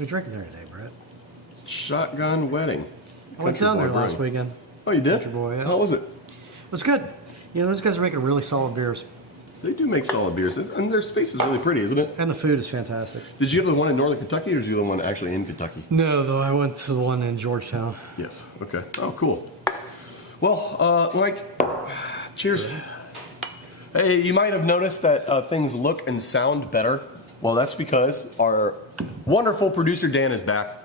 we drinking there today, Brett? Shotgun Wedding. I went down there last weekend. Oh, you did? Country Boy, yeah. How was it? It was good. You know, those guys are making really solid beers. They do make solid beers, and their space is really pretty, isn't it? And the food is fantastic. Did you go to the one in Northern Kentucky, or did you go to the one actually in Kentucky? No, though, I went to the one in Georgetown. Yes. Okay. Oh, cool. Well, Mike, cheers. Hey, you might have noticed that things look and sound better. Well, that's because our wonderful producer Dan is back.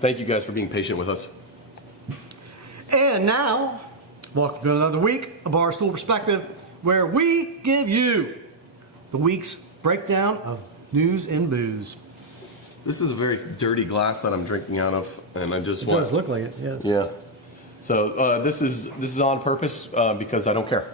Thank you guys for being patient with us. And now, welcome to another week of Barstool Perspective, where we give you the week's breakdown of news and booze. This is a very dirty glass that I'm drinking out of, and I just want. It does look like it, yes. Yeah. So this is on purpose because I don't care.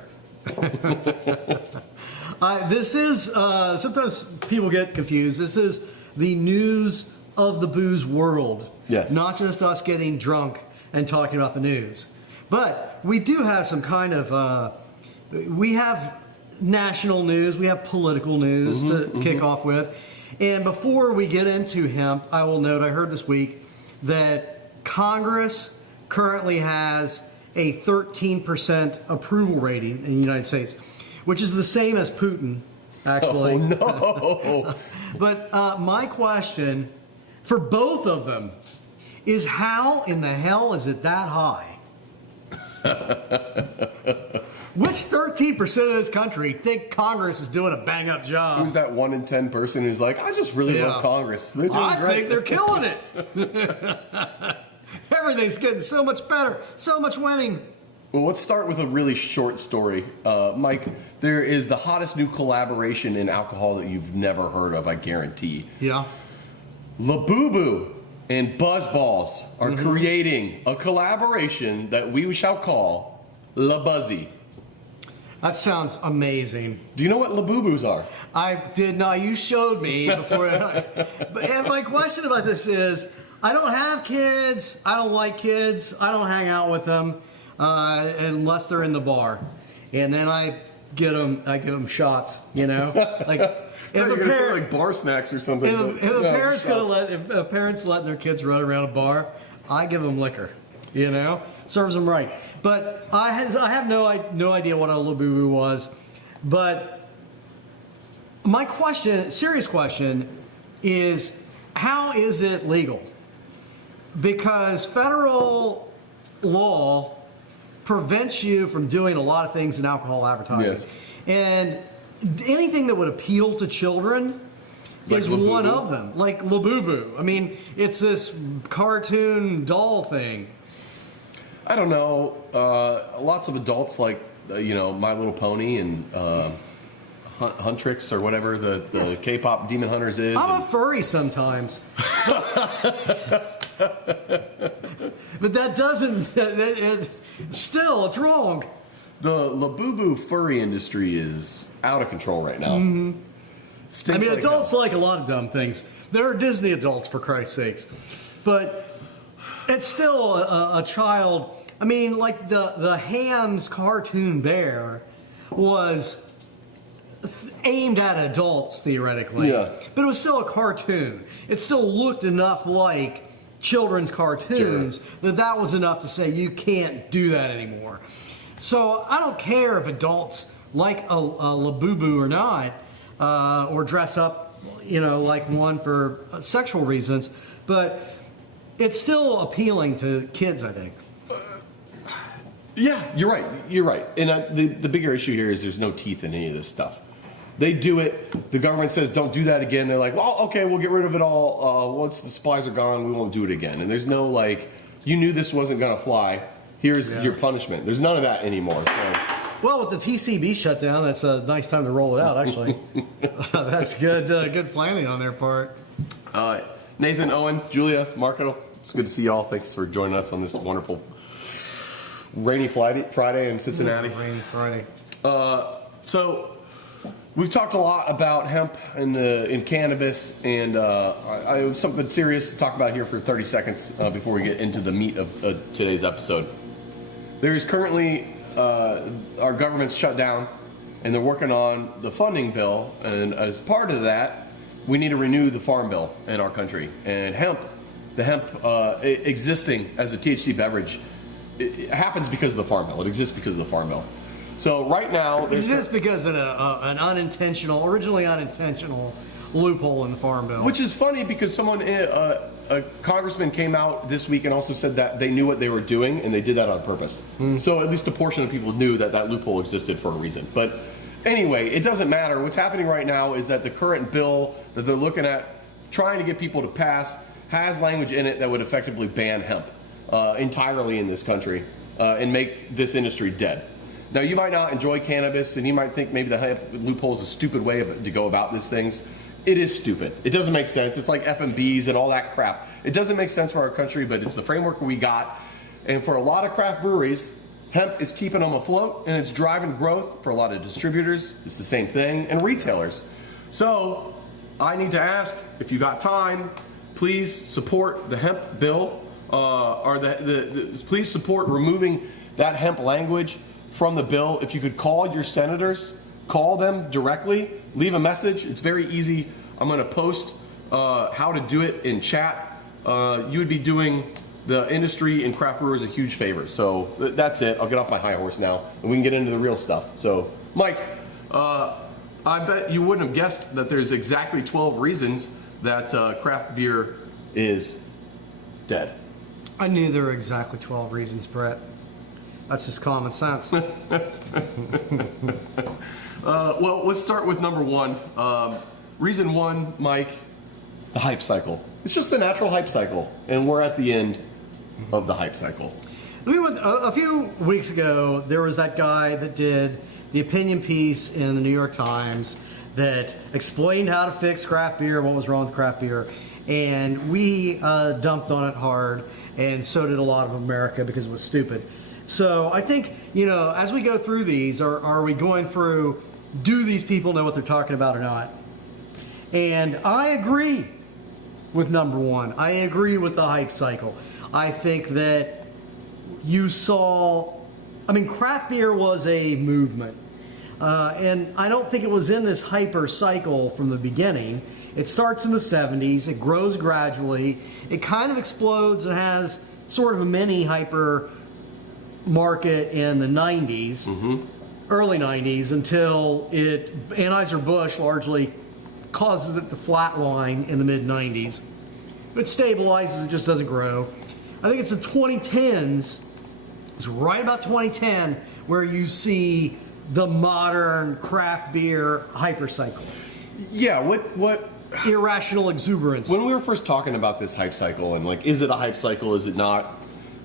This is sometimes people get confused. This is the news of the booze world. Yes. Not just us getting drunk and talking about the news, but we do have some kind of. We have national news. We have political news to kick off with. And before we get into hemp, I will note I heard this week that Congress currently has a 13% approval rating in the United States, which is the same as Putin, actually. Oh, no. But my question for both of them is, how in the hell is it that high? Which 13% of this country think Congress is doing a bang-up job? Who's that 1 in 10 person who's like, I just really love Congress. They're doing I great. think they're killing it. Everything's getting so much better, so much winning. Well, let's start with a really short story. Mike, there is the hottest new collaboration in alcohol that you've never heard of, I guarantee. Yeah. Labubu and Buzzballs are creating a collaboration that we shall call La Buzzy. That sounds amazing. Do you know what Labubus are? I did not. You showed me before. And my question about this is, I don't have kids. I don't like kids. I don't hang out with them unless they're in the bar. And then I give them shots, you know? Like, If a parent, like bar snacks or something. If a parent's letting their kids run around a bar, I give them liquor, you know? Serves them right. But I have no idea what a Labubu was. But my question, serious question, is how is it legal? Because federal law prevents you from doing a lot of things in alcohol advertising. Yes. And anything that would appeal to children is Labubu? one of them. Like Labubu. I mean, it's this cartoon doll thing. I don't know. Lots of adults like, My Little Pony and Huntrix or whatever the K-pop Demon Hunters is. I'm a furry sometimes. But that doesn't... Still, it's wrong. The Labubu furry industry is out of control right now. I mean, adults like a lot of dumb things. There are Disney adults, for Christ's sakes. But it's still a child. I mean, like the Ham's cartoon bear was aimed at adults, theoretically. Yeah. But it was still a cartoon. It still looked enough like children's cartoons that was enough to say you can't do that anymore. So I don't care if adults like a Labubu or not, or dress up, like one for sexual reasons, but it's still appealing to kids, I think. Yeah, you're right. You're right. And the bigger issue here is there's no teeth in any of this stuff. They do it. The government says don't do that again. They're like, well, okay, we'll get rid of it all. Once the supplies are gone, we won't do it again. And there's no you knew this wasn't going to fly. Here's your punishment. There's none of that anymore. So. Well, with the TCB shutdown, that's a nice time to roll it out, actually. That's good planning on their part. Nathan, Owen, Julia, Marco, it's good to see y'all. Thanks for joining us on this wonderful rainy Friday in Cincinnati. Rainy Friday. So we've talked a lot about hemp and cannabis, and I have something serious to talk about here for 30 seconds before we get into the meat of today's episode. There is currently our government's shut down, and they're working on the funding bill, and as part of that, we need to renew the farm bill in our country. And the hemp existing as a THC beverage, it happens because of the farm bill. It exists because of the farm bill. So right now, It exists because of an originally unintentional loophole in the farm bill. which is funny because a congressman came out this week and also said that they knew what they were doing and they did that on purpose. So at least a portion of people knew that that loophole existed for a reason. But anyway, it doesn't matter. What's happening right now is that the current bill that they're looking at trying to get people to pass has language in it that would effectively ban hemp entirely in this country and make this industry dead. Now, you might not enjoy cannabis and you might think maybe the hemp loophole is a stupid way to go about these things. It is stupid. It doesn't make sense. It's like FMBs and all that crap. It doesn't make sense for our country, but it's the framework we got. And for a lot of craft breweries, hemp is keeping them afloat and it's driving growth for a lot of distributors. It's the same thing, and retailers. So I need to ask, if you got time, please support the hemp bill, or please support removing that hemp language from the bill. If you could call your senators, call them directly, leave a message. It's very easy. I'm going to post how to do it in chat. You would be doing the industry and craft brewers a huge favor. So that's it. I'll get off my high horse now and we can get into the real stuff. So, Mike, I bet you wouldn't have guessed that there's exactly 12 reasons that craft beer is dead. I knew there were exactly 12 reasons, Brett. That's just common sense. Well, let's start with number one. Reason one, Mike, the hype cycle. It's just the natural hype cycle, and we're at the end of the hype cycle. A few weeks ago, there was that guy that did the opinion piece in the New York Times that explained how to fix craft beer, what was wrong with craft beer, and we dumped on it hard, and so did a lot of America because it was stupid. So I think, as we go through these, are we going through, do these people know what they're talking about or not? And I agree with number one. I agree with the hype cycle. I think that craft beer was a movement. And I don't think it was in this hyper cycle from the beginning. It starts in the 70s, it grows gradually, it kind of explodes and has sort of a mini hyper market in the 90s, early 90s, until Anheuser-Busch largely causes it to flatline in the mid 90s. It stabilizes, it just doesn't grow. I think it's the 2010s, it's right about 2010, where you see the modern craft beer hypercycle. Yeah, what irrational exuberance. When we were first talking about this hype cycle and like, is it a hype cycle, is it not?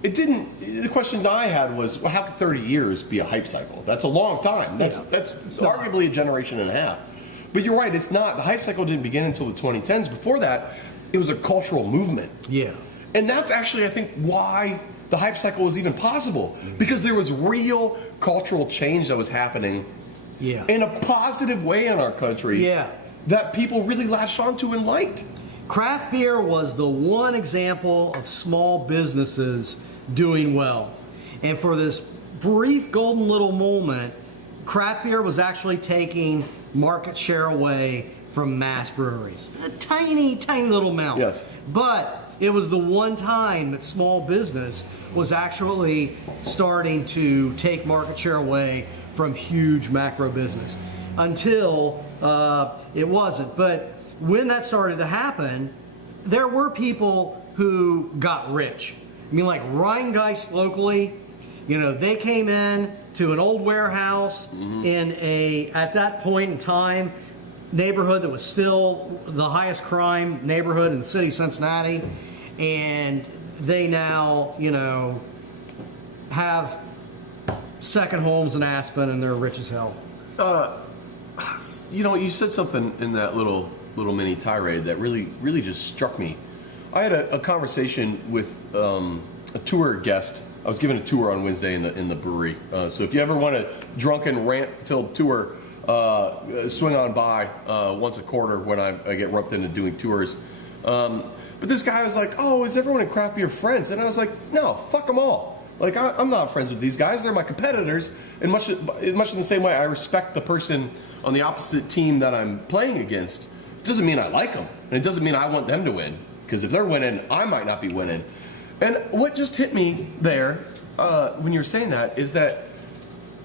The question I had was, well, how could 30 years be a hype cycle? That's a long time. That's arguably a generation and a half. But you're right, it's not. The hype cycle didn't begin until the 2010s. Before that, it was a cultural movement. Yeah. And that's actually, I think, why the hype cycle was even possible. Because there was real cultural change that was happening in a positive way in our country that people really latched onto and liked. Craft beer was the one example of small businesses doing well. And for this brief golden little moment, craft beer was actually taking market share away from mass breweries. A tiny, tiny little amount. Yes. But it was the one time that small business was actually starting to take market share away from huge macro business. Until it wasn't. But when that started to happen, there were people who got rich. I mean, like Rheingeist locally, they came in to an old warehouse in at that point in time, neighborhood that was still the highest crime neighborhood in the city of Cincinnati. And they now, have second homes in Aspen and they're rich as hell. You said something in that little mini tirade that really just struck me. I had a conversation with a tour guest. I was giving a tour on Wednesday in the brewery. So if you ever want a drunken rant-filled tour, swing on by once a quarter when I get roped into doing tours. But this guy was like, "Oh, is everyone in craft beer friends?" And I was like, "No, fuck them all. Like I'm not friends with these guys. They're my competitors. And much in the same way, I respect the person on the opposite team that I'm playing against doesn't mean I like them, and it doesn't mean I want them to win. Because if they're winning, I might not be winning. And what just hit me there when you were saying that is that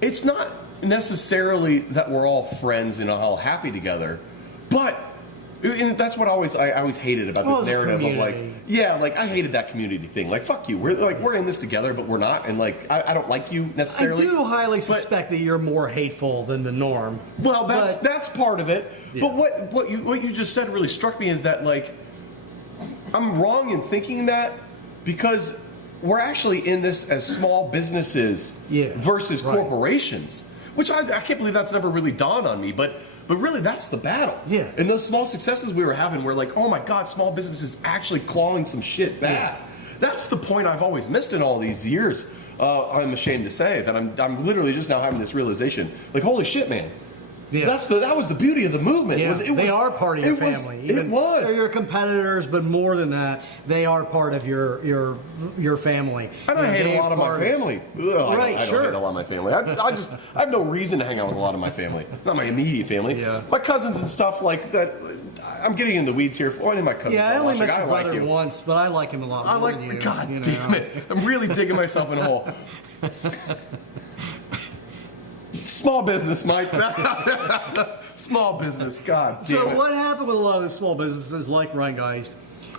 it's not necessarily that we're all friends and all happy together, but and that's what I always hated about this narrative of like, yeah, like I hated that community thing. Like, fuck you, we're in this together, but we're not, and like I don't like you necessarily. I do highly suspect that you're more hateful than the norm. Well, that's part of it. Yeah. But what you just said really struck me is that like I'm wrong in thinking that because we're actually in this as small businesses versus corporations, which I can't believe that's never really dawned on me, but really that's the battle. Yeah. And those small successes we were having, we're like, oh my God, small businesses actually clawing some shit back. Yeah. That's the point I've always missed in all these years. I'm ashamed to say that I'm literally just now having this realization, like, holy shit, man. Yeah. That was the beauty of the movement. Yeah. They are part of your family. It was. They're your competitors, but more than that, they are part of your family. And I hate a lot of my family. I don't hate a lot of my family. I have no reason to hang out with a lot of my family. Not my immediate family. Yeah. My cousins and stuff like that. I'm getting in the weeds here. Only my cousins. Yeah, I only met your brother once, but I like him a lot more than you. God damn it. I'm really digging myself in a hole. Small business, Mike. Small business, God damn So it. what happened with a lot of the small businesses like Rheingeist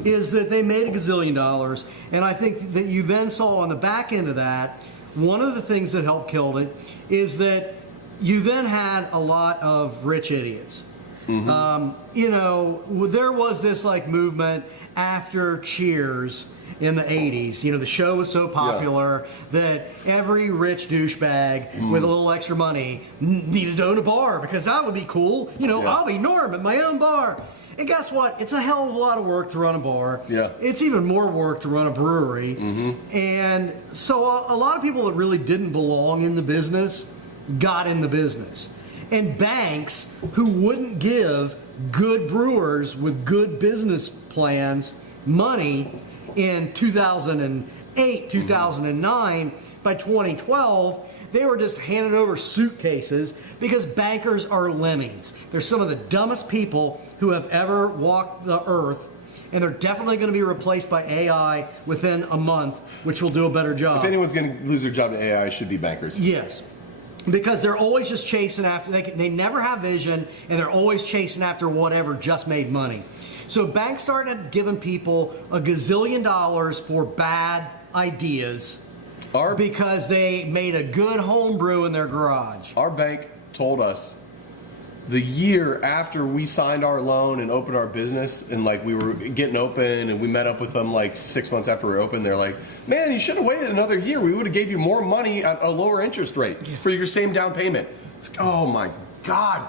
is that they made $1 gazillion, and I think that you then saw on the back end of that, one of the things that helped kill it is that you then had a lot of rich idiots. Mm-hmm. There was this like movement after Cheers in the 80s. The show was so popular that every rich douchebag with a little extra money needed to own a bar because that would be cool. I'll be Norm at my own bar. And guess what? It's a hell of a lot of work to run a bar. Yeah. It's even more work to run a brewery. Mm-hmm. And so a lot of people that really didn't belong in the business got in the business. And banks who wouldn't give good brewers with good business plans money in 2008, 2009, by 2012, they were just handing over suitcases because bankers are lemmings. They're some of the dumbest people who have ever walked the earth, and they're definitely going to be replaced by AI within a month, which will do a better job. If anyone's going to lose their job to AI, it should be bankers. Yes. Because they're always just chasing after, they never have vision, and they're always chasing after whatever just made money. So banks started giving people $1 gazillion for bad ideas because they made a good home brew in their garage. Our bank told us the year after we signed our loan and opened our business, and like we were getting open, and we met up with them like 6 months after we were open, they're like, man, you should have waited another year. We would have gave you more money at a lower interest rate for your same down payment. It's like, oh my God,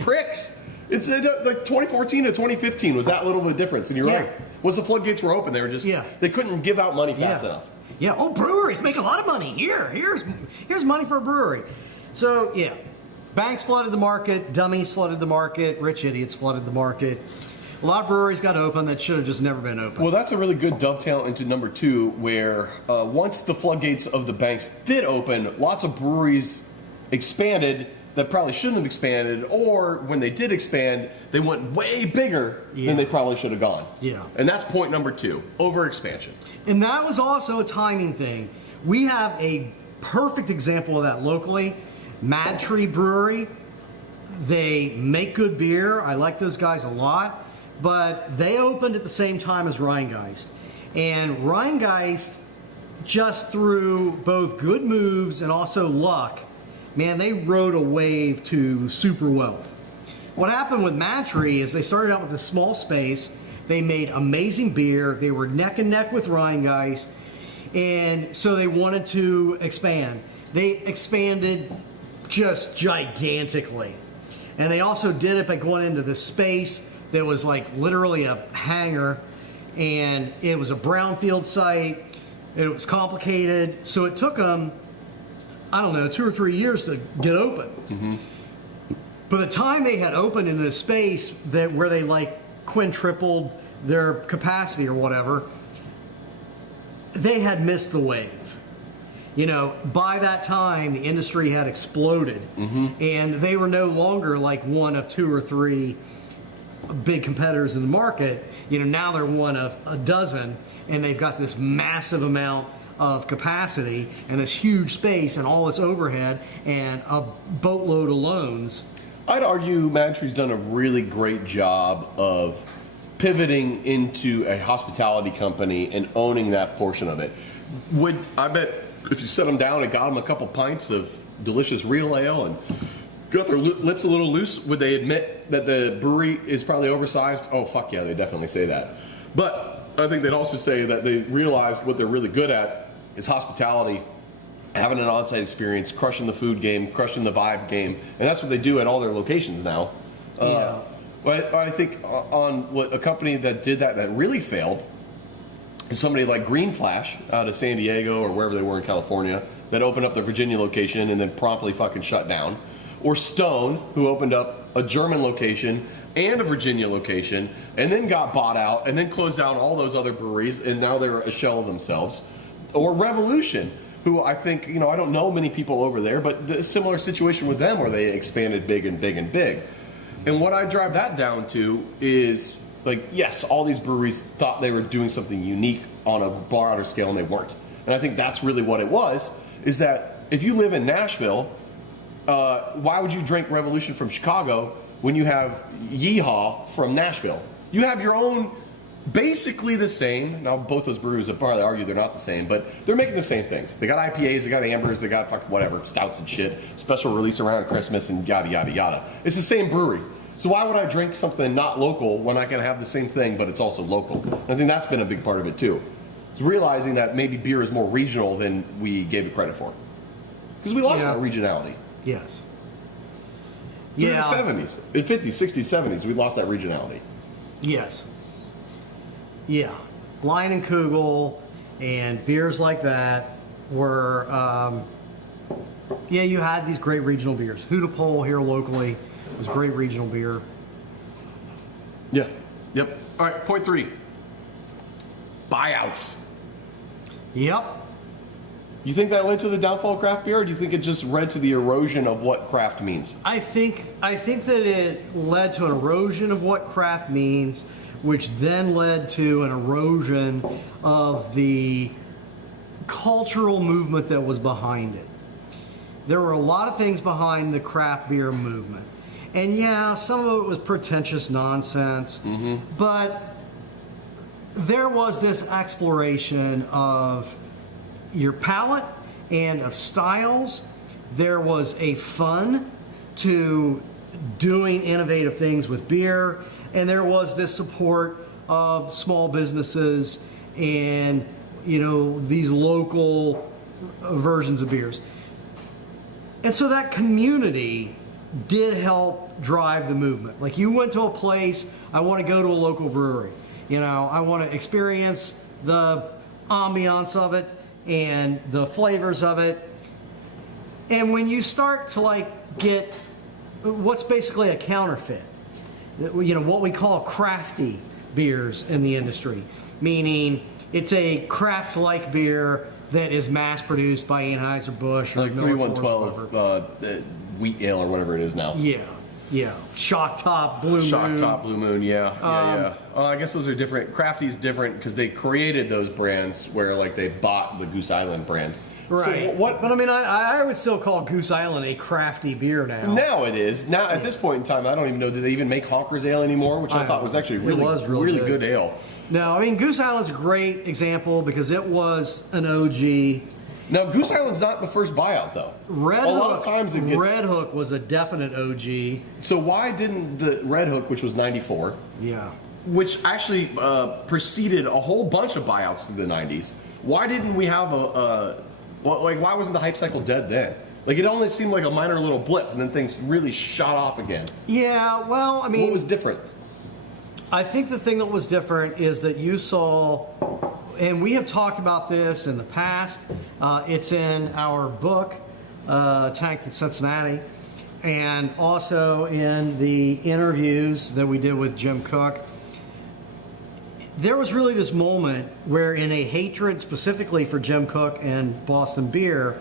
pricks. It's like 2014 to 2015 was that little bit of difference, and you're right. Once the floodgates were open, they were just they couldn't give out money fast enough. Yeah. Oh, breweries make a lot of money. Here's money for a brewery. So banks flooded the market, dummies flooded the market, rich idiots flooded the market. A lot of breweries got open that should have just never been open. Well, that's a really good dovetail into number 2, where once the floodgates of the banks did open, lots of breweries expanded that probably shouldn't have expanded, or when they did expand, they went way bigger than they probably should have gone. Yeah. And that's point number 2, overexpansion. And that was also a timing thing. We have a perfect example of that locally. Mad Tree Brewery. They make good beer. I like those guys a lot. But they opened at the same time as Rheingeist. And Rheingeist, just through both good moves and also luck, man, they rode a wave to super wealth. What happened with Mad Tree is they started out with a small space. They made amazing beer. They were neck and neck with Rheingeist. And so they wanted to expand. They expanded just gigantically. And they also did it by going into the space that was like literally a hangar. And it was a brownfield site. It was complicated. So it took them, 2 or 3 years to get open. Mm-hmm. By the time they had opened in this space where they like quintupled their capacity or whatever, they had missed the wave. By that time, the industry had exploded, and they were no longer like one of 2 or 3 big competitors in the market. Now they're one of a dozen, and they've got this massive amount of capacity and this huge space and all this overhead and a boatload of loans. I'd argue Mantry's done a really great job of pivoting into a hospitality company and owning that portion of it. I bet if you set them down and got them a couple pints of delicious real ale and got their lips a little loose, would they admit that the brewery is probably oversized? Oh, fuck yeah, they definitely say that. But I think they'd also say that they realized what they're really good at is hospitality, having an on-site experience, crushing the food game, crushing the vibe game, and that's what they do at all their locations now. But I think on what a company that did that really failed is somebody like Green Flash out of San Diego or wherever they were in California that opened up their Virginia location and then promptly fucking shut down. Or Stone, who opened up a German location and a Virginia location and then got bought out and then closed down all those other breweries and now they're a shell of themselves. Or Revolution, who I think, I don't know many people over there, but the similar situation with them where they expanded big and big and big. And what I drive that down to is, like, yes, all these breweries thought they were doing something unique on a broader scale, and they weren't. And I think that's really what it was, is that if you live in Nashville, why would you drink Revolution from Chicago when you have Yeehaw from Nashville? You have your own, basically the same. Now, both those breweries would probably argue they're not the same, but they're making the same things. They got IPAs, they got ambers, they got fucking whatever, stouts and shit, special release around Christmas and yada, yada, yada. It's the same brewery. So why would I drink something not local when I can have the same thing, but it's also local? And I think that's been a big part of it, too. It's realizing that maybe beer is more regional than we gave it credit for. Because we lost that regionality. Yes. In the 70s, in 50s, 60s, 70s, we lost that regionality. Yes. Yeah. Lion and Kugel and beers like that were, you had these great regional beers. Hootapole here locally was great regional beer. Yeah. Yep. All right, point 3. Buyouts. Yep. You think that led to the downfall of craft beer, or do you think it just led to the erosion of what craft means? I think that it led to an erosion of what craft means, which then led to an erosion of the cultural movement that was behind it. There were a lot of things behind the craft beer movement. And yeah, some of it was pretentious nonsense, but there was this exploration of your palate and of styles. There was a fun to doing innovative things with beer, and there was this support of small businesses and these local versions of beers. And so that community did help drive the movement. Like, you went to a place, I want to go to a local brewery. I want to experience the ambiance of it and the flavors of it. And when you start to get what's basically a counterfeit, what we call crafty beers in the industry, meaning it's a craft-like beer that is mass-produced by Anheuser-Busch or like 3112 wheat ale or whatever it is now. Yeah. Shock Top, Blue Moon. Shock Top, Blue Moon, yeah. I guess those are different. Crafty's different because they created those brands where they bought the Goose Island brand. Right. So what? But I mean, I would still call Goose Island a crafty beer now. Now it is. Now at this point in time, I don't even know. Do they even make Honker's Ale anymore? Which I thought was actually really good ale. No, I mean, Goose Island's a great example because it was an OG. Now, Goose Island's not the first buyout, though. Red Hook was a definite OG. So why didn't the Red Hook, which was 94, which actually preceded a whole bunch of buyouts through the 90s, why didn't we have why wasn't the hype cycle dead then? It only seemed like a minor little blip, and then things really shot off again. Yeah, well, I mean... What was different? I think the thing that was different is that you saw... And we have talked about this in the past. It's in our book, Tanked in Cincinnati, and also in the interviews that we did with Jim Cook. There was really this moment where, in a hatred specifically for Jim Cook and Boston beer,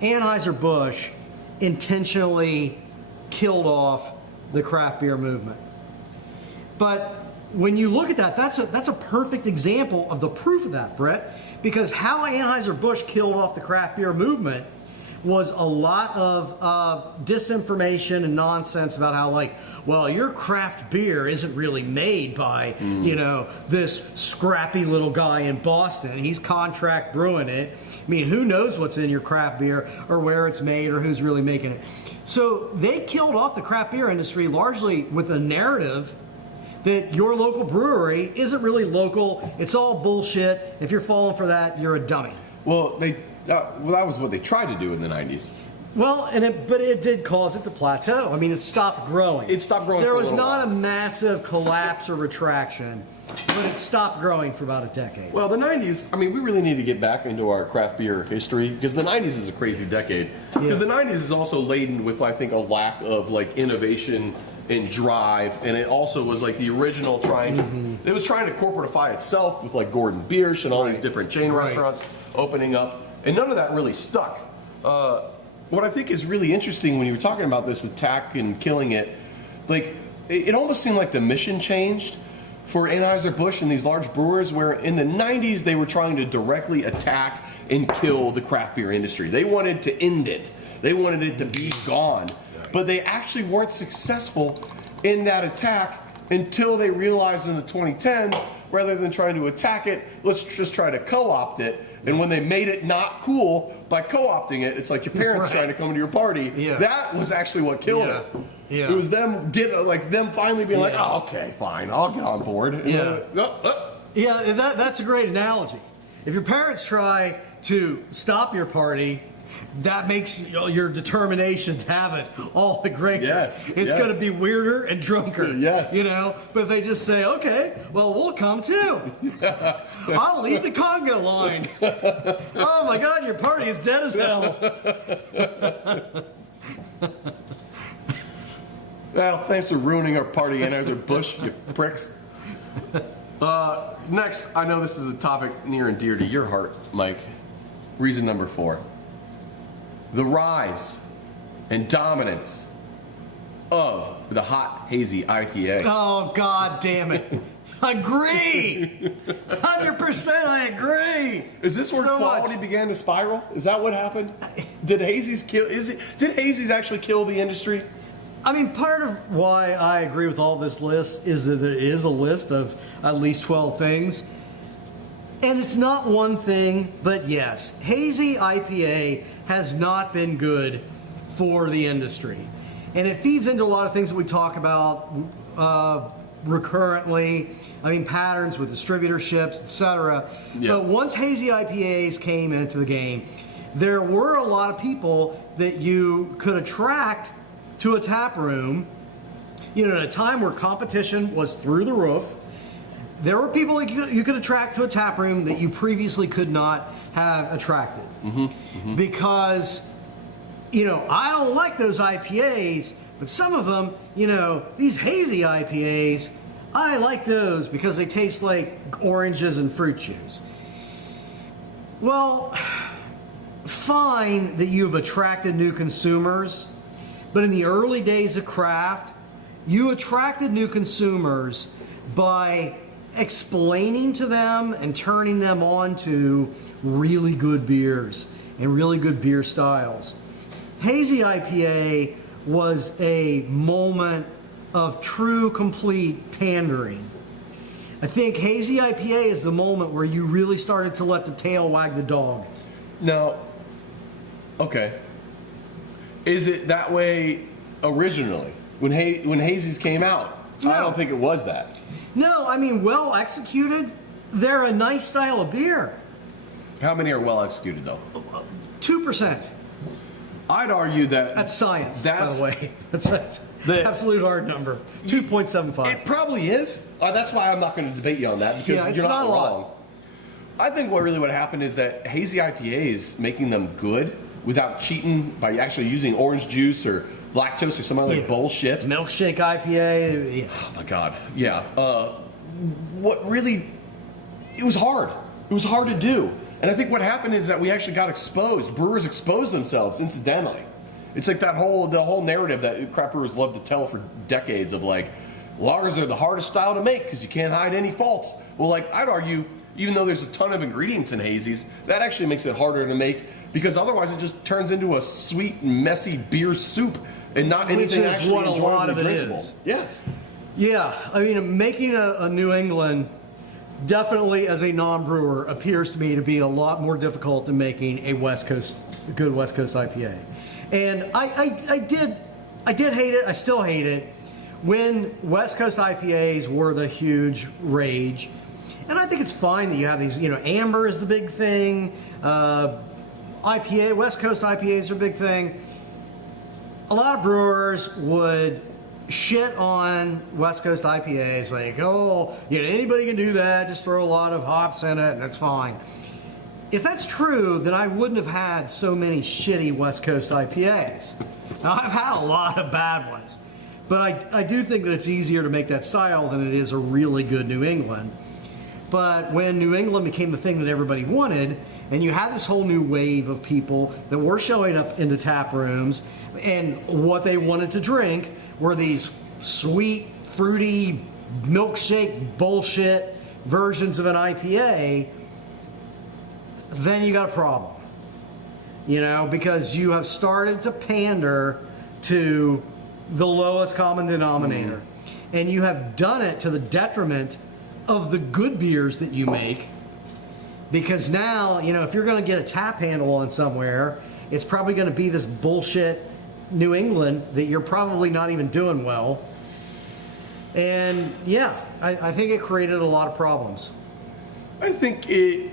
Anheuser-Busch intentionally killed off the craft beer movement. But when you look at that, that's a perfect example of the proof of that, Brett. Because how Anheuser-Busch killed off the craft beer movement was a lot of disinformation and nonsense about how, like, well, your craft beer isn't really made by, you know, this scrappy little guy in Boston. He's contract brewing it. I mean, who knows what's in your craft beer or where it's made or who's really making it. So they killed off the craft beer industry largely with a narrative that your local brewery isn't really local. It's all bullshit. If you're falling for that, you're a dummy. Well, that was what they tried to do in the 90s. Well, but it did cause it to plateau. I mean, it stopped growing. It stopped growing. There for was a little not while. a massive collapse or retraction, but it stopped growing for about a decade. Well, the 90s, I mean, we really need to get back into our craft beer history because the 90s is a crazy decade. Because the 90s is also laden with, I think, a lack of, like, innovation and drive, and it also was, like, the original trying to, it was trying to corporatify itself with, like, Gordon Biersch and all these different chain restaurants opening up, and none of that really stuck. What I think is really interesting when you were talking about this attack and killing it, like, it almost seemed like the mission changed for Anheuser-Busch and these large brewers, where in the 90s they were trying to directly attack and kill the craft beer industry. They wanted to end it. They wanted it to be gone. But they actually weren't successful in that attack until they realized in the 2010s, rather than trying to attack it, let's just try to co-opt it. And when they made it not cool by co-opting it, it's like your parents trying to come to your party. Yeah. That was actually what killed it. Yeah. It was them them finally being like, oh, okay, fine, I'll get on board. And Yeah, that's a great analogy. If your parents try to stop your party, that makes your determination to have it all the greater. Yes. It's going to be weirder and drunker. Yes. You know, but if they just say, okay, well, we'll come too. I'll lead the conga line. Oh my God, your party is dead as hell. Well, thanks for ruining our party, Anheuser-Busch, you pricks. Next, I know this is a topic near and dear to your heart, Mike. Reason number 4. The rise and dominance of the hot hazy IPA. Oh, God damn it. Agree. 100% I agree. Is this where quality began to spiral? Is that what happened? Did hazies did hazies actually kill the industry? I mean, part of why I agree with all this list is that there is a list of at least 12 things. And it's not one thing, but yes, hazy IPA has not been good for the industry. And it feeds into a lot of things that we talk about recurrently. I mean, patterns with distributorships, etc. Yeah. But once hazy IPAs came into the game, there were a lot of people that you could attract to a tap room, you know, at a time where competition was through the roof. There were people that you could attract to a tap room that you previously could not have attracted. Because, you know, I don't like those IPAs, but some of them, you know, these hazy IPAs, I like those because they taste like oranges and fruit juice. Well, fine that you've attracted new consumers, but in the early days of craft, you attracted new consumers by explaining to them and turning them on to really good beers and really good beer styles. Hazy IPA was a moment of true, complete pandering. I think hazy IPA is the moment where you really started to let the tail wag the dog. Now, okay. Is it that way originally? When hazies came out? No. I don't think it was that. No, I mean, well executed, they're a nice style of beer. How many are well executed though? 2%. I'd argue that That's science, by that's the way. That's the absolute hard number. 2.75. It probably is. That's why I'm not going to debate you on that because it's you're not not a lot. wrong. I think what happened is that hazy IPAs making them good without cheating by actually using orange juice or lactose or some other bullshit. Milkshake IPA. Yes. Oh my God. Yeah. What really? It was hard. It was hard to do. And I think what happened is that we actually got exposed. Brewers exposed themselves incidentally. It's like the whole narrative that craft brewers love to tell for decades of like, lagers are the hardest style to make because you can't hide any faults. Well, like, I'd argue, even though there's a ton of ingredients in hazies, that actually makes it harder to make because otherwise it just turns into a sweet, messy beer soup and not anything Which is actually what a lot enjoyably of it drinkable. is. Yes. Yeah, I mean, making a New England definitely as a non-brewer appears to me to be a lot more difficult than making a good West Coast IPA. And I did hate it. I still hate it when West Coast IPAs were the huge rage. And I think it's fine that you have these, amber is the big thing. West Coast IPAs are a big thing. A lot of brewers would shit on West Coast IPAs, like, oh, anybody can do that, just throw a lot of hops in it and it's fine. If that's true, then I wouldn't have had so many shitty West Coast IPAs. Now, I've had a lot of bad ones, but I do think that it's easier to make that style than it is a really good New England. But when New England became the thing that everybody wanted, and you had this whole new wave of people that were showing up into tap rooms, and what they wanted to drink were these sweet, fruity, milkshake bullshit versions of an IPA, then you got a problem. Because you have started to pander to the lowest common denominator. And you have done it to the detriment of the good beers that you make. Because now, if you're going to get a tap handle on somewhere, it's probably going to be this bullshit New England that you're probably not even doing well. And yeah, I think it created a lot of problems. I think it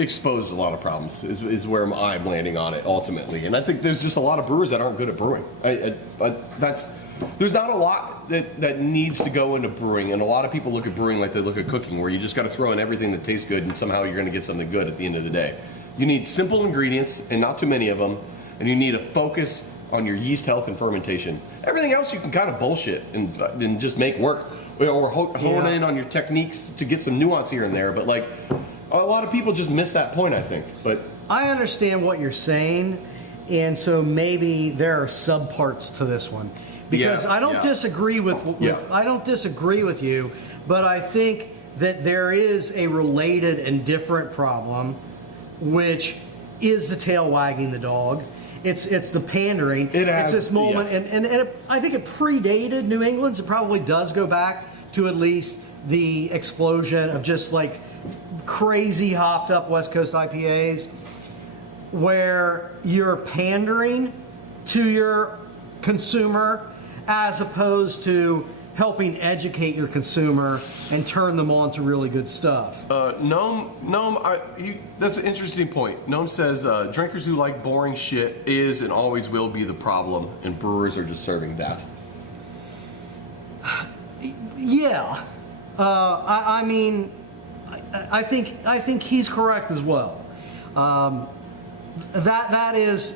exposed a lot of problems is where I'm landing on it ultimately. And I think there's just a lot of brewers that aren't good at brewing. There's not a lot that needs to go into brewing, and a lot of people look at brewing like they look at cooking, where you just got to throw in everything that tastes good and somehow you're going to get something good at the end of the day. You need simple ingredients and not too many of them, and you need a focus on your yeast health and fermentation. Everything else you can kind of bullshit and just make work, or hone in on your techniques to get some nuance here and there. But like, a lot of people just miss that point, I think. But I understand what you're saying, and so maybe there are subparts to this one. Because I don't disagree with I don't disagree with you, but I think that there is a related and different problem, which is the tail wagging the dog. It's the pandering. It's this moment, and I think it predated New England's. It probably does go back to at least the explosion of just like crazy hopped up West Coast IPAs, where you're pandering to your consumer as opposed to helping educate your consumer and turn them on to really good stuff. Gnome, that's an interesting point. Gnome says drinkers who like boring shit is and always will be the problem, and brewers are just serving that. Yeah, I mean, I think he's correct as well. That is,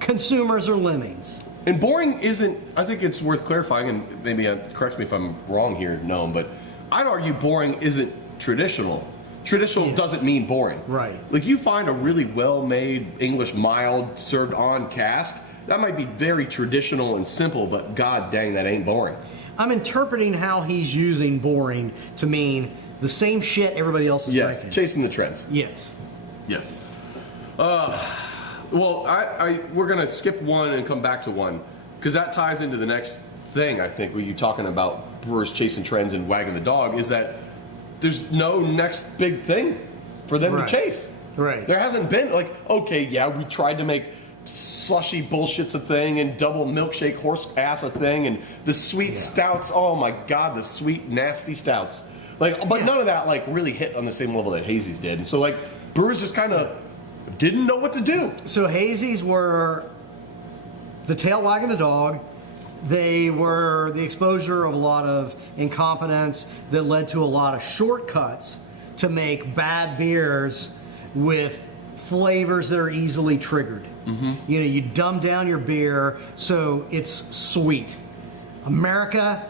consumers are lemmings. And boring isn't, I think it's worth clarifying, and maybe correct me if I'm wrong here, Gnome, but I'd argue boring isn't traditional. Traditional doesn't mean boring. Right. Like, you find a really well-made English mild served on cask, that might be very traditional and simple, but god dang, that ain't boring. I'm interpreting how he's using boring to mean the same shit everybody else is drinking. Yes, chasing the trends. Yes. Yes. Well, we're going to skip one and come back to one, because that ties into the next thing, I think, when you're talking about brewers chasing trends and wagging the dog, is that there's no next big thing for them to chase. Right. There hasn't been, like, okay, yeah, we tried to make slushy bullshit's a thing, and double milkshake horse ass a thing, and the sweet stouts, oh my god, the sweet, nasty stouts. Like, but none of that, like, really hit on the same level that Hazy's did. And so, like, brewers just kind of didn't know what to do. So Hazy's were the tail wagging the dog. They were the exposure of a lot of incompetence that led to a lot of shortcuts to make bad beers with flavors that are easily triggered. Mm-hmm. You dumb down your beer so it's sweet. America,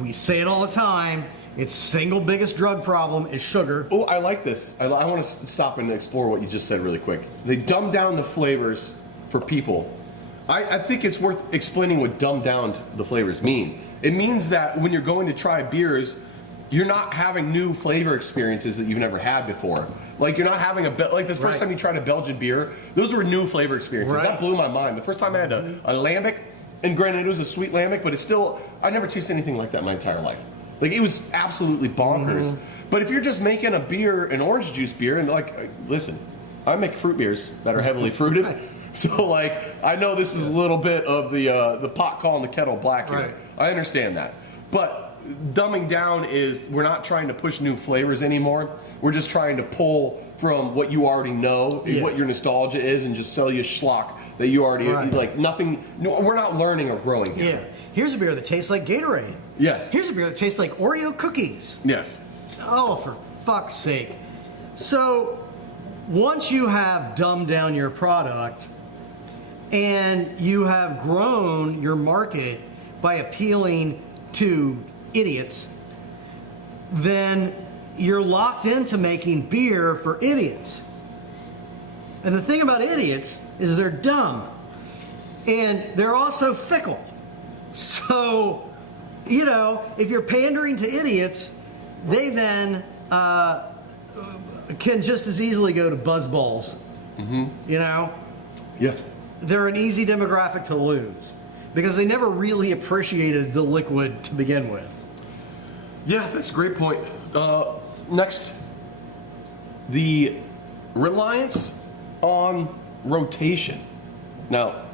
we say it all the time, its single biggest drug problem is sugar. Oh, I like this. I want to stop and explore what you just said really quick. They dumb down the flavors for people I think it's worth explaining what dumbed down the flavors mean. It means that when you're going to try beers, you're not having new flavor experiences that you've never had before. Like you're not having like the first time you tried a Belgian beer, those were new flavor experiences. Right. That blew my mind. The first time I had a lambic, and granted it was a sweet lambic, but it's still, I never tasted anything like that in my entire life. Like it was absolutely bonkers. But if you're just making a beer, an orange juice beer, and like, listen, I make fruit beers that are heavily fruited. So like, I know this is a little bit of the pot calling the kettle black here. Right. I understand that. But dumbing down is we're not trying to push new flavors anymore. We're just trying to pull from what you already know, and what your nostalgia is, and just sell you schlock that you already like. Nothing. No, we're not learning or growing here. Yeah. Here's a beer that tastes like Gatorade. Yes. Here's a beer that tastes like Oreo cookies. Yes. Oh, for fuck's sake. So, once you have dumbed down your product and you have grown your market by appealing to idiots, then you're locked into making beer for idiots. And the thing about idiots is they're dumb. And they're also fickle. So, you know, if you're pandering to idiots, they then can just as easily go to buzzballs. You know? Yeah. They're an easy demographic to lose because they never really appreciated the liquid to begin with. Yeah, that's a great point. Next, the reliance on rotation. Now, a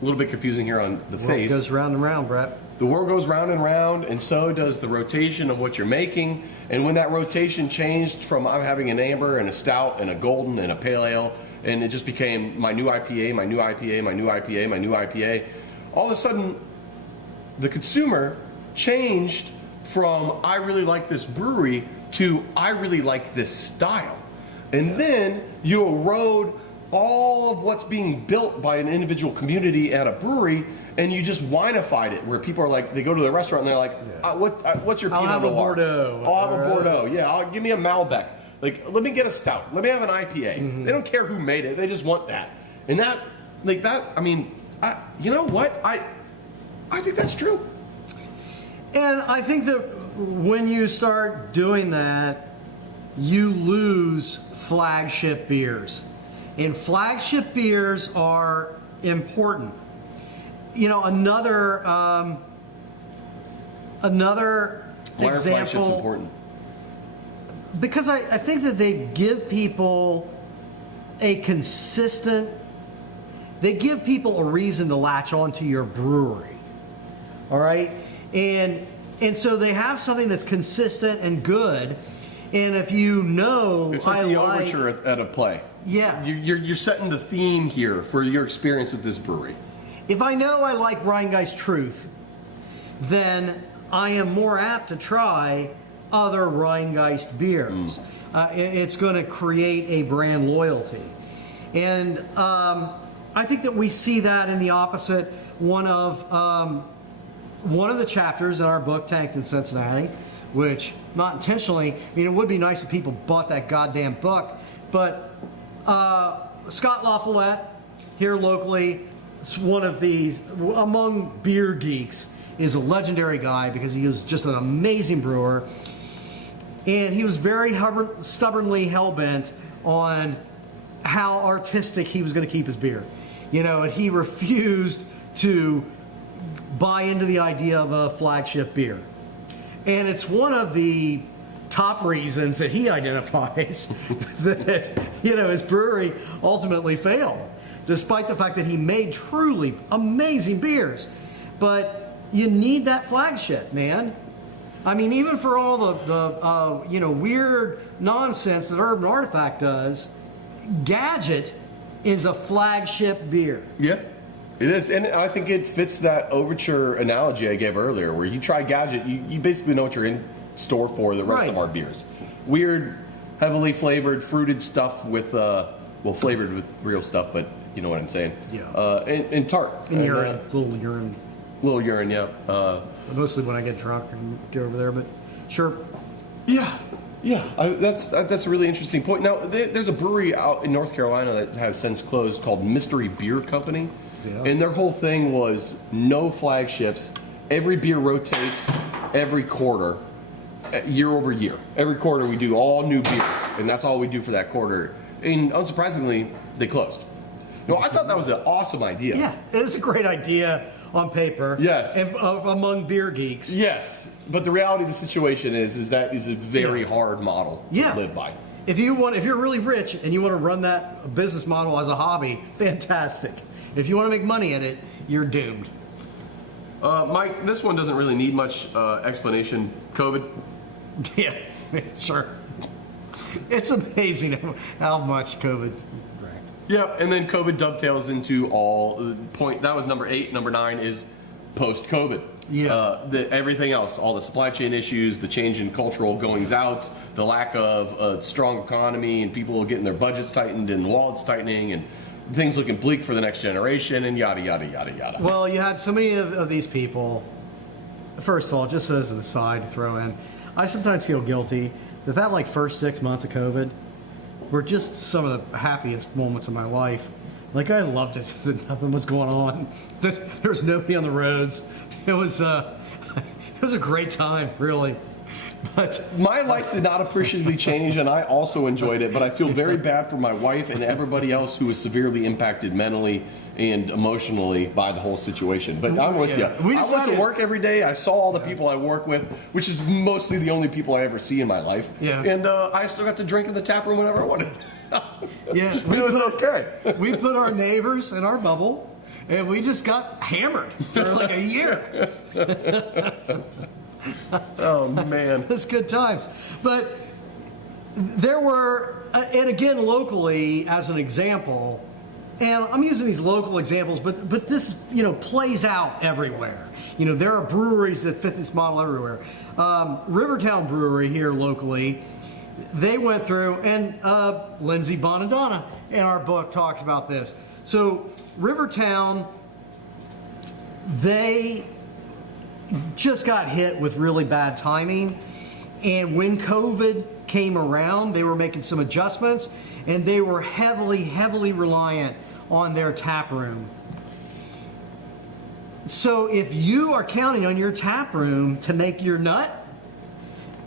little bit confusing here on the face. It goes round and round, Brett. The world goes round and round, and so does the rotation of what you're making. And when that rotation changed from I'm having an amber and a stout and a golden and a pale ale, and it just became my new IPA, my new IPA, my new IPA, my new IPA, all of a sudden, the consumer changed from I really like this brewery to I really like this style. And then you erode all of what's being built by an individual community at a brewery, and you just winified it, where people are like, they go to the restaurant and they're like, what's your I'll Pinot have a Noir? Bordeaux. I'll have a Bordeaux. Yeah, give me a Malbec. Like, let me get a stout. Let me have an IPA. They don't care who made it. They just want that. And that, like that, I mean, you know what? I think that's true. And I think that when you start doing that, you lose flagship beers. And flagship beers are important. You know, another Why are flagships example, important? because I think that they give people a consistent, they give people a reason to latch onto your brewery. All right? And so they have something that's consistent and good. And if you know, It's like the overture at a play. Yeah. You're setting the theme here for your experience with this brewery. If I know I like Rheingeist Truth, then I am more apt to try other Rheingeist beers. It's going to create a brand loyalty. And I think that we see that in the opposite. One of the chapters in our book, Tanked in Cincinnati, which, not intentionally, I mean, it would be nice if people bought that goddamn book, but Scott LaFollette, here locally, is one of these, among beer geeks, is a legendary guy because he was just an amazing brewer. And he was very stubbornly hell-bent on how artistic he was going to keep his beer. You know, and he refused to buy into the idea of a flagship beer. And it's one of the top reasons that he identifies that, you know, his brewery ultimately failed, despite the fact that he made truly amazing beers. But you need that flagship, man. I mean, even for all the you know, weird nonsense that Urban Artifact does, Gadget is a flagship beer. Yeah, it is. And I think it fits that overture analogy I gave earlier, where you try Gadget, you basically know what you're in store for the rest of our beers. Weird, heavily flavored, fruited stuff with, well, flavored with real stuff, but you know what I'm saying. Yeah. And tart. And urine, little urine. Little urine, yeah. Mostly when I get drunk and get over there, but sure. Yeah, that's a really interesting point. Now, there's a brewery out in North Carolina that has since closed called Mystery Beer Company. Yeah. And their whole thing was no flagships. Every beer rotates every quarter, year over year. Every quarter we do all new beers, and that's all we do for that quarter. And unsurprisingly, they closed. No, I thought that was an awesome idea. Yeah, it is a great idea on paper. Yes. And, among beer geeks. Yes, but the reality of the situation is that is a very hard model to live by. If you're really rich and you want to run that business model as a hobby, fantastic. If you want to make money at it, you're doomed. Mike, this one doesn't really need much explanation. COVID. Yeah, sure. It's amazing how much COVID. Yeah, and then COVID dovetails into all point. That was number 8. Number 9 is post-COVID. Yeah. Everything else, all the supply chain issues, the change in cultural goings outs, the lack of a strong economy, and people getting their budgets tightened and wallets tightening, and things looking bleak for the next generation, and yada yada yada yada. Well, you had so many of these people. First of all, just as an aside to throw in, I sometimes feel guilty that like first 6 months of COVID were just some of the happiest moments of my life. Like, I loved it that nothing was going on, that there was nobody on the roads. It was a great time, really. But my life did not appreciably change, and I also enjoyed it, but I feel very bad for my wife and everybody else who was severely impacted mentally and emotionally by the whole situation. But I'm with you. I went to work every day. I saw all the people I work with, which is mostly the only people I ever see in my life. Yeah. And I still got to drink in the tap room whenever I wanted. Yeah, it was okay. We put our neighbors in our bubble, and we just got hammered for like a year. Oh, man. It's good times. But there were, and again, locally, as an example, and I'm using these local examples, but this, plays out everywhere. There are breweries that fit this model everywhere. Rivertown Brewery here locally, they went through, and Lindsay Bonadonna in our book talks about this. So Rivertown, they just got hit with really bad timing, and when COVID came around, they were making some adjustments, and they were heavily reliant on their tap room. So if you are counting on your tap room to make your nut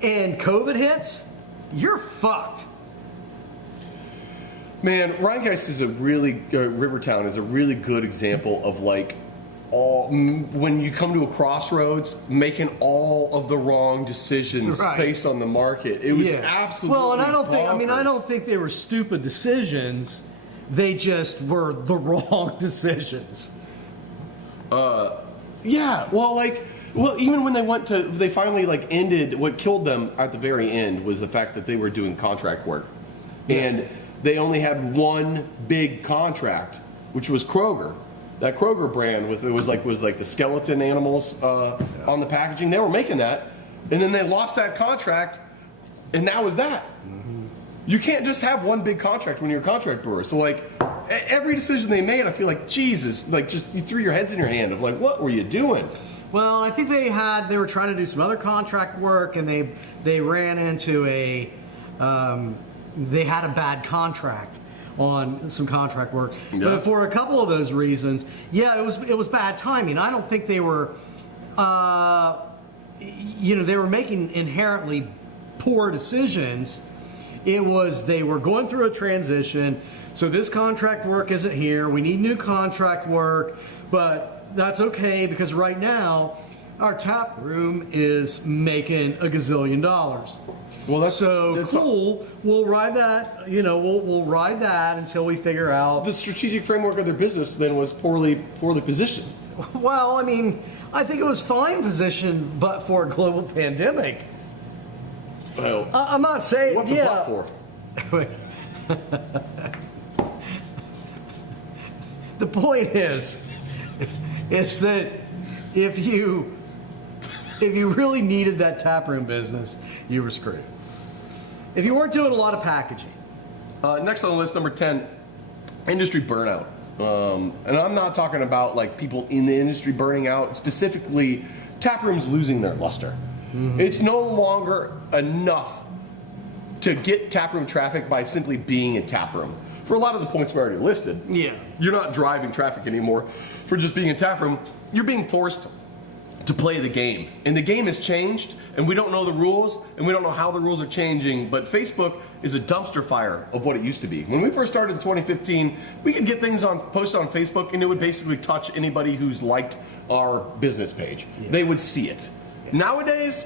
and COVID hits, you're fucked. Man, Rhinegeist is Rivertown is a really good example of when you come to a crossroads, making all of the wrong decisions based on the market. It was absolutely well, and I don't bonkers. think they were stupid decisions. They just were the wrong decisions. Yeah, even when they finally ended, what killed them at the very end was the fact that they were doing contract work. Yeah. And they only had one big contract, which was Kroger. That Kroger brand was the skeleton animals on the packaging. They were making that, and then they lost that contract, and that was that. Mm-hmm. You can't just have one big contract when you're a contract brewer. So every decision they made, I feel like Jesus, just you threw your heads in your hand of what were you doing? Well, I think they were trying to do some other contract work, and they ran into they had a bad contract on some contract work. Yeah. But for a couple of those reasons, it was bad timing. I don't think they were they were making inherently poor decisions. It was they were going through a transition. So this contract work isn't here. We need new contract work, but that's okay because right now our tap room is making $1 gazillion. Well, that's cool. We'll ride that. We'll ride that until we figure out. The strategic framework of their business then was poorly positioned. Well, I think it was fine positioned, but for a global pandemic. Well, I'm not saying. What's a but for? The point is that if you really needed that taproom business, you were screwed. If you weren't doing a lot of packaging. Next on the list, number 10, industry burnout. And I'm not talking about people in the industry burning out, specifically taprooms losing their luster. Mm-hmm. It's no longer enough to get taproom traffic by simply being a taproom. for a lot of the points we already listed. Yeah. You're not driving traffic anymore for just being a tap room. You're being forced to play the game. And the game has changed, and we don't know the rules, and we don't know how the rules are changing, but Facebook is a dumpster fire of what it used to be. When we first started in 2015, we could get things posted on Facebook, and it would basically touch anybody who's liked our business page. Yeah. They would see it. Yeah. Nowadays,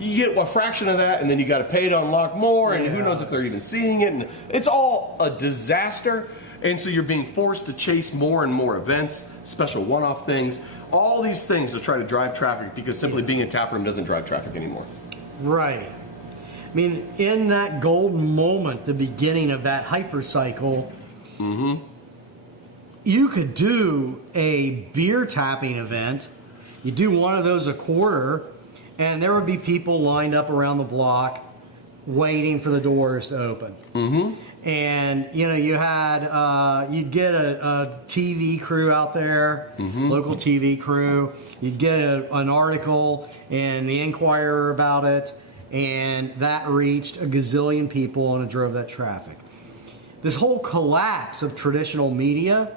you get a fraction of that, and then you got to pay to unlock more, and who knows if they're even seeing it, and it's all a disaster. And so you're being forced to chase more and more events, special one-off things, all these things to try to drive traffic, because simply being a tap room doesn't drive traffic anymore. Right. I mean, in that golden moment, the beginning of that hypercycle, you could do a beer tapping event. You do one of those a quarter, and there would be people lined up around the block waiting for the doors to open. And you know, you'd get a TV crew out there, local TV crew. You'd get an article in the Inquirer about it, and that reached a gazillion people, and it drove that traffic. This whole collapse of traditional media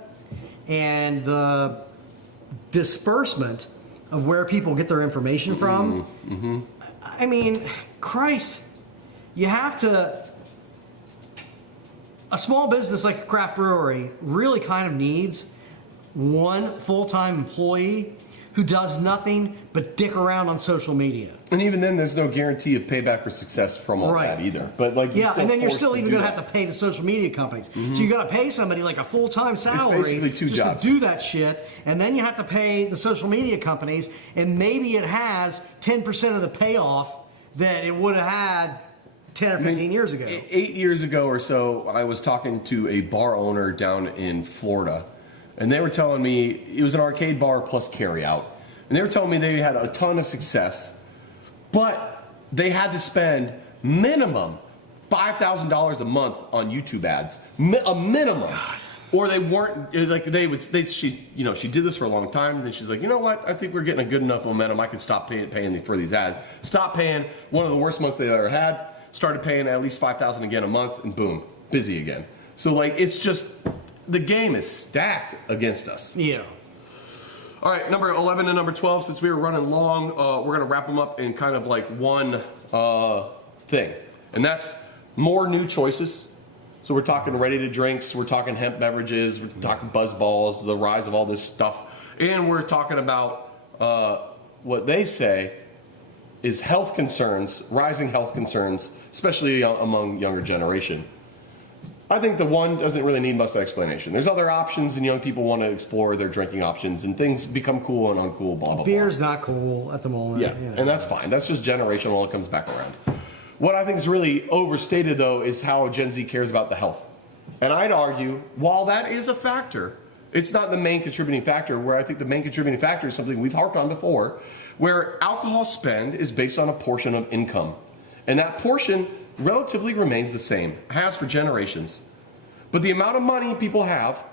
and the disbursement of where people get their information from. I mean, Christ, you have to. A small business like a craft brewery really kind of needs one full-time employee who does nothing but dick around on social media. And even then, there's no guarantee of payback or success from all that either. But like, and then you're still even going to have to pay the social media companies. So you got to pay somebody like a full-time salary to do that shit, and then you have to pay the social media companies, and maybe it has 10% of the payoff that it would have had 10 or 15 years ago. 8 years ago or so, I was talking to a bar owner down in Florida, and they were telling me it was an arcade bar plus carryout, and they were telling me they had a ton of success, but they had to spend minimum $5,000 a month on YouTube ads, a minimum. Or they weren't like she did this for a long time, and then she's like, you know what? I think we're getting a good enough momentum. I could stop paying for these ads. Stop paying. One of the worst months they ever had. Started paying at least $5,000 again a month, and boom, busy again. So like, it's just the game is stacked against us. Yeah. All right, number 11 and number 12. Since we were running long, we're gonna wrap them up in kind of like one thing, and that's more new choices. So we're talking ready to drinks, we're talking hemp beverages, we're talking buzz balls, the rise of all this stuff, and we're talking about what they say is health concerns, rising health concerns, especially among younger generation. I think the one doesn't really need much explanation. There's other options, and young people want to explore their drinking options, and things become cool and uncool, blah, blah, Beer's blah. not cool at the moment. Yeah, and that's fine. That's just generational. It comes back around. What I think is really overstated, though, is how Gen Z cares about the health. And I'd argue, while that is a factor, it's not the main contributing factor, where I think the main contributing factor is something we've harped on before, where alcohol spend is based on a portion of income. And that portion relatively remains the same, has for generations. But the amount of money people have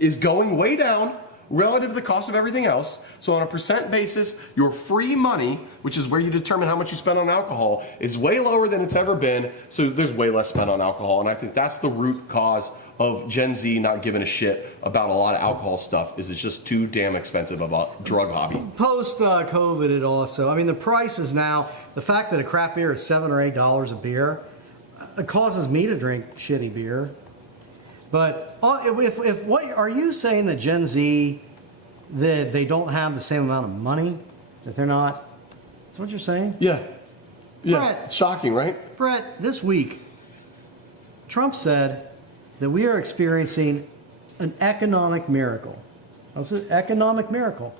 is going way down relative to the cost of everything else. So on a percent basis, your free money, which is where you determine how much you spend on alcohol, is way lower than it's ever been. So there's way less spent on alcohol. And I think that's the root cause of Gen Z not giving a shit about a lot of alcohol stuff, is it's just too damn expensive of a drug hobby. Post-COVID, it also, I mean, the prices now, the fact that a craft beer is $7 or $8 a beer, it causes me to drink shitty beer. But if what are you saying that Gen Z, that they don't have the same amount of money, that they're not? Is that what you're saying? Yeah. Brett, shocking, right? Brett, this week, Trump said that we are experiencing an economic miracle. That's an economic miracle.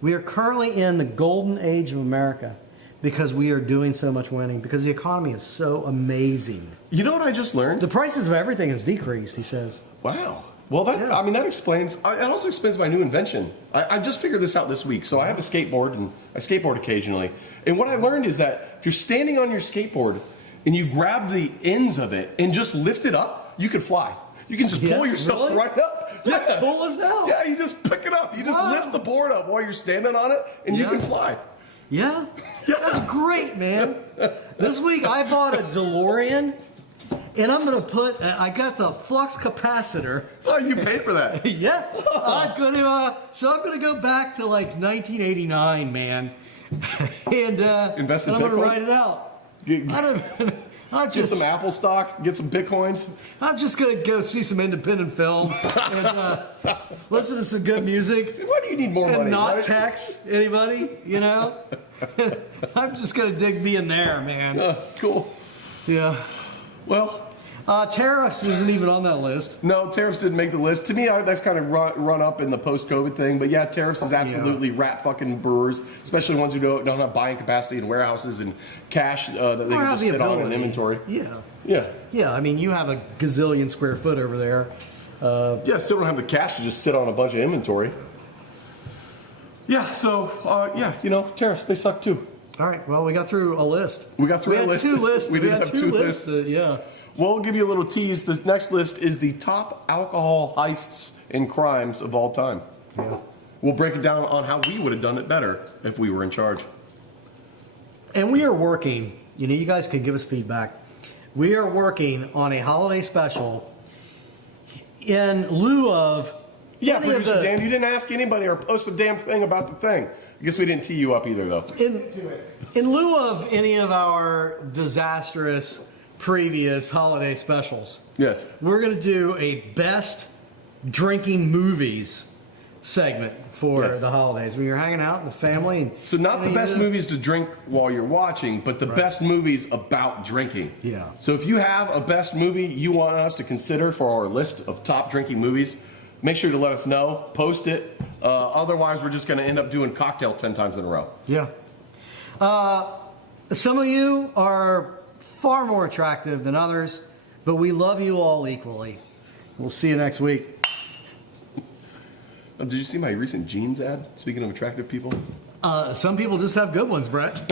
We are currently in the golden age of America because we are doing so much winning, because the economy is so amazing. You know what I just learned? The prices of everything has decreased, he says. Wow. Well, I mean, that explains, it also explains my new invention. I just figured this out this week. So I have a skateboard, and I skateboard occasionally. And what I learned is that if you're standing on your skateboard and you grab the ends of it and just lift it up, you can fly. You can just pull yourself right up. That's cool as hell. Yeah, you just pick it up. You just lift the board up while you're standing on it, and you can fly. Yeah? That's great, man. This week I bought a DeLorean, And I'm gonna put. I got the flux capacitor. Oh, you paid for that. Yeah. I'm gonna. So I'm gonna go back to like 1989, man. And Invest in and I'm gonna Bitcoin? write it out. Get, I don't. I get just. some Apple stock, get some Bitcoins. I'm just gonna go see some independent film and listen to some good music. Why do you need more And money? not Why- text anybody, you know? I'm just gonna dig being there, man. Cool. Yeah. Well, Tariffs isn't even on that list. no, tariffs didn't make the list. To me, that's kind of run up in the post-COVID thing. But yeah, tariffs is absolutely rat fucking brewers, especially ones who don't have buying capacity in warehouses and cash that they Or can have just the sit on in ability. inventory. Yeah. Yeah. Yeah, I mean, you have a gazillion square foot over there. Yeah, still don't have the cash to just sit on a bunch of inventory. Yeah, so, tariffs, they suck too. All right, well, we got through a list. We got through We a had list. two lists. We did had have two two lists. lists. Yeah. Well, we'll give you a little tease. The next list is the top alcohol heists and crimes of all time. Yeah. We'll break it down on how we would have done it better if we were in charge. And we are working, you guys can give us feedback. We are working on a holiday special in lieu of Yeah, any of producer the, Dan, you didn't ask anybody or post a damn thing about the thing. I guess we didn't tee you up either, though. in lieu of any of our disastrous previous holiday specials. Yes. We're going to do a best drinking movies segment for Yes. the holidays when you're hanging out in the family. And, So not the best movie. movies to drink while you're watching, but the best movies about drinking. Yeah. So if you have a best movie you want us to consider for our list of top drinking movies, make sure to let us know. Post it. Otherwise, we're just going to end up doing cocktail 10 times in a row. Yeah. Some of you are far more attractive than others, but we love you all equally. We'll see you next week. Did you see my recent jeans ad? Speaking of attractive people. Some people just have good ones, Brett.